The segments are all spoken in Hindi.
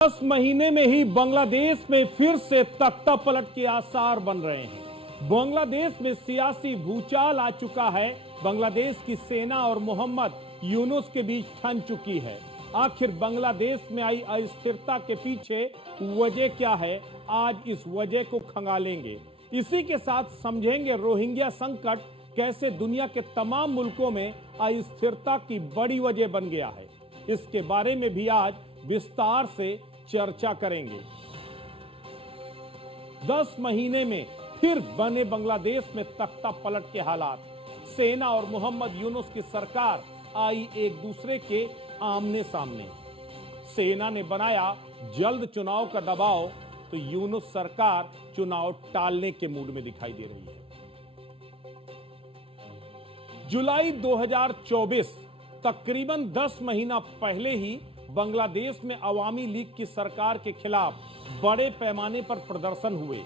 10 महीने में ही बांग्लादेश में फिर से तख्ता पलट के आसार बन रहे हैं। बांग्लादेश में सियासी भूचाल आ चुका है। बांग्लादेश की सेना और मोहम्मद यूनुस के बीच ठन चुकी है। आखिर बांग्लादेश में आई अस्थिरता के पीछे वजह क्या है, आज इस वजह को खंगालेंगे। इसी के साथ समझेंगे रोहिंग्या संकट कैसे दुनिया के तमाम मुल्कों में अस्थिरता की बड़ी वजह बन गया है। इसके बारे में भी आज विस्तार से चर्चा करेंगे। 10 महीने में फिर बने बांग्लादेश में तख्ता पलट के हालात। सेना और मोहम्मद यूनुस की सरकार आई एक दूसरे के आमने सामने। सेना ने बनाया जल्द चुनाव का दबाव, तो यूनुस सरकार चुनाव टालने के मूड में दिखाई दे रही है। जुलाई 2024 तकरीबन 10 महीना पहले ही बांग्लादेश में अवामी लीग की सरकार के खिलाफ बड़े पैमाने पर प्रदर्शन हुए।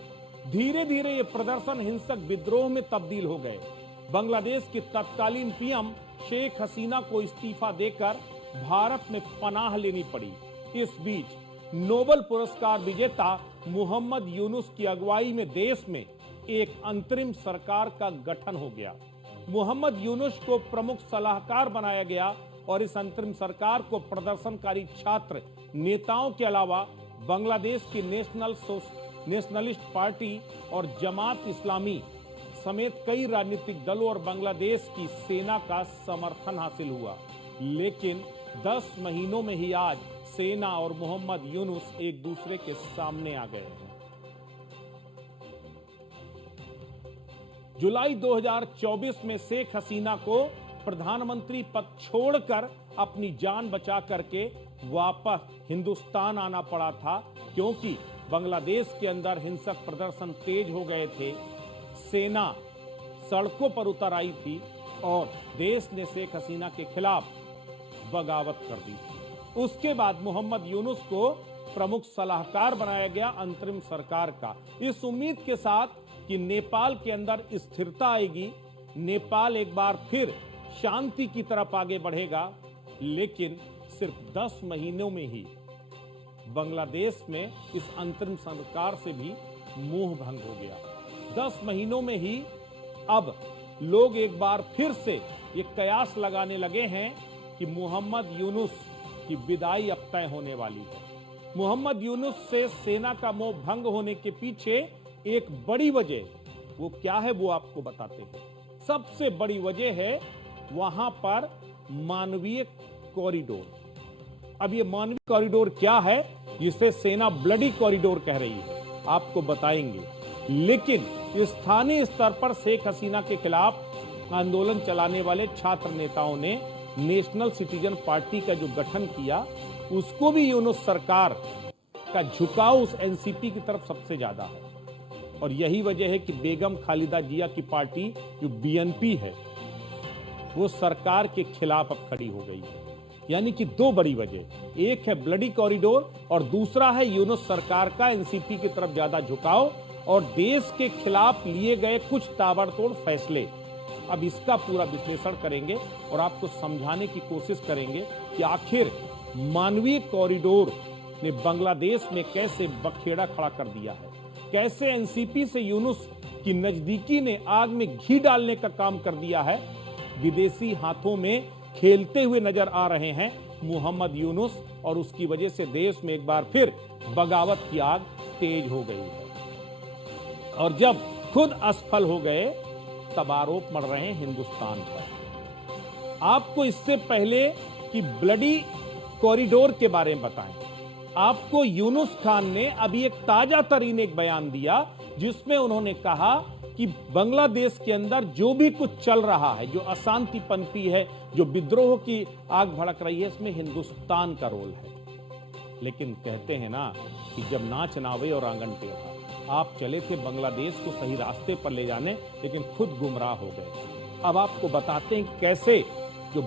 धीरे धीरे ये प्रदर्शन हिंसक विद्रोह में तब्दील हो गए। बांग्लादेश की तत्कालीन पीएम शेख हसीना को इस्तीफा देकर भारत में पनाह लेनी पड़ी। इस बीच नोबेल पुरस्कार विजेता मोहम्मद यूनुस की अगुवाई में देश में एक अंतरिम सरकार का गठन हो गया। मोहम्मद यूनुस को प्रमुख सलाहकार बनाया गया और इस अंतरिम सरकार को प्रदर्शनकारी छात्र नेताओं के अलावा बांग्लादेश की नेशनलिस्ट पार्टी और जमात इस्लामी समेत कई राजनीतिक दलों और बांग्लादेश की सेना का समर्थन हासिल हुआ। लेकिन 10 महीनों में ही आज सेना और मोहम्मद यूनुस एक दूसरे के सामने आ गए हैं। जुलाई 2024 में शेख हसीना को प्रधानमंत्री पद छोड़कर अपनी जान बचा करके वापस हिंदुस्तान आना पड़ा था, क्योंकि बांग्लादेश के अंदर हिंसक प्रदर्शन तेज हो गए थे। सेना सड़कों पर उतर आई थी और देश ने शेख हसीना के खिलाफ बगावत कर दी थी। उसके बाद मोहम्मद यूनुस को प्रमुख सलाहकार बनाया गया अंतरिम सरकार का, इस उम्मीद के साथ कि नेपाल के अंदर स्थिरता आएगी, नेपाल एक बार फिर शांति की तरफ आगे बढ़ेगा। लेकिन सिर्फ 10 महीनों में ही बांग्लादेश में इस अंतरिम सरकार से भी मोह भंग हो गया। 10 महीनों में ही अब लोग एक बार फिर से ये कयास लगाने लगे हैं कि मोहम्मद यूनुस की विदाई अब तय होने वाली है। मोहम्मद यूनुस से सेना का मोह भंग होने के पीछे एक बड़ी वजह वो क्या है, वो आपको बताते हैं। सबसे बड़ी वजह है वहां पर मानवीय कॉरिडोर। अब ये मानवीय कॉरिडोर क्या है, जिसे सेना ब्लडी कॉरिडोर कह रही है, आपको बताएंगे। लेकिन स्थानीय स्तर पर शेख हसीना के खिलाफ आंदोलन चलाने वाले छात्र नेताओं ने नेशनल सिटीजन पार्टी का जो गठन किया, उसको भी यूनुस सरकार का झुकाव उस एनसीपी की तरफ सबसे ज्यादा है। और यही वजह है कि बेगम खालिदा जिया की पार्टी जो बीएनपी है, वो सरकार के खिलाफ अब खड़ी हो गई है। यानी कि दो बड़ी वजह, एक है ब्लडी कॉरिडोर और दूसरा है यूनुस सरकार का एनसीपी की तरफ ज्यादा झुकाव और देश के खिलाफ लिए गए कुछ ताबड़तोड़ फैसले। अब इसका पूरा विश्लेषण करेंगे और आपको समझाने की कोशिश करेंगे कि आखिर मानवीय कॉरिडोर ने बांग्लादेश में कैसे बखेड़ा खड़ा कर दिया है, कैसे एनसीपी से यूनुस की नजदीकी ने आग में घी डालने का काम कर दिया है। विदेशी हाथों में खेलते हुए नजर आ रहे हैं मोहम्मद यूनुस और उसकी वजह से देश में एक बार फिर बगावत की आग तेज हो गई है। और जब खुद असफल हो गए तब आरोप मढ़ रहे हैं हिंदुस्तान पर। आपको इससे पहले कि ब्लडी कॉरिडोर के बारे में बताएं, आपको यूनुस खान ने अभी एक ताजा तरीन एक बयान दिया, जिसमें उन्होंने कहा कि बांग्लादेश के अंदर जो भी कुछ चल रहा है, जो अशांति पनपी है, जो विद्रोह की आग भड़क रही है, इसमें हिंदुस्तान का रोल है। लेकिन कहते हैं ना कि जब नाच नावे और आंगन टेढ़ा, आप चले थे बांग्लादेश को सही रास्ते पर ले जाने, लेकिन खुद गुमराह हो गए। अब आपको बताते हैं कैसे जो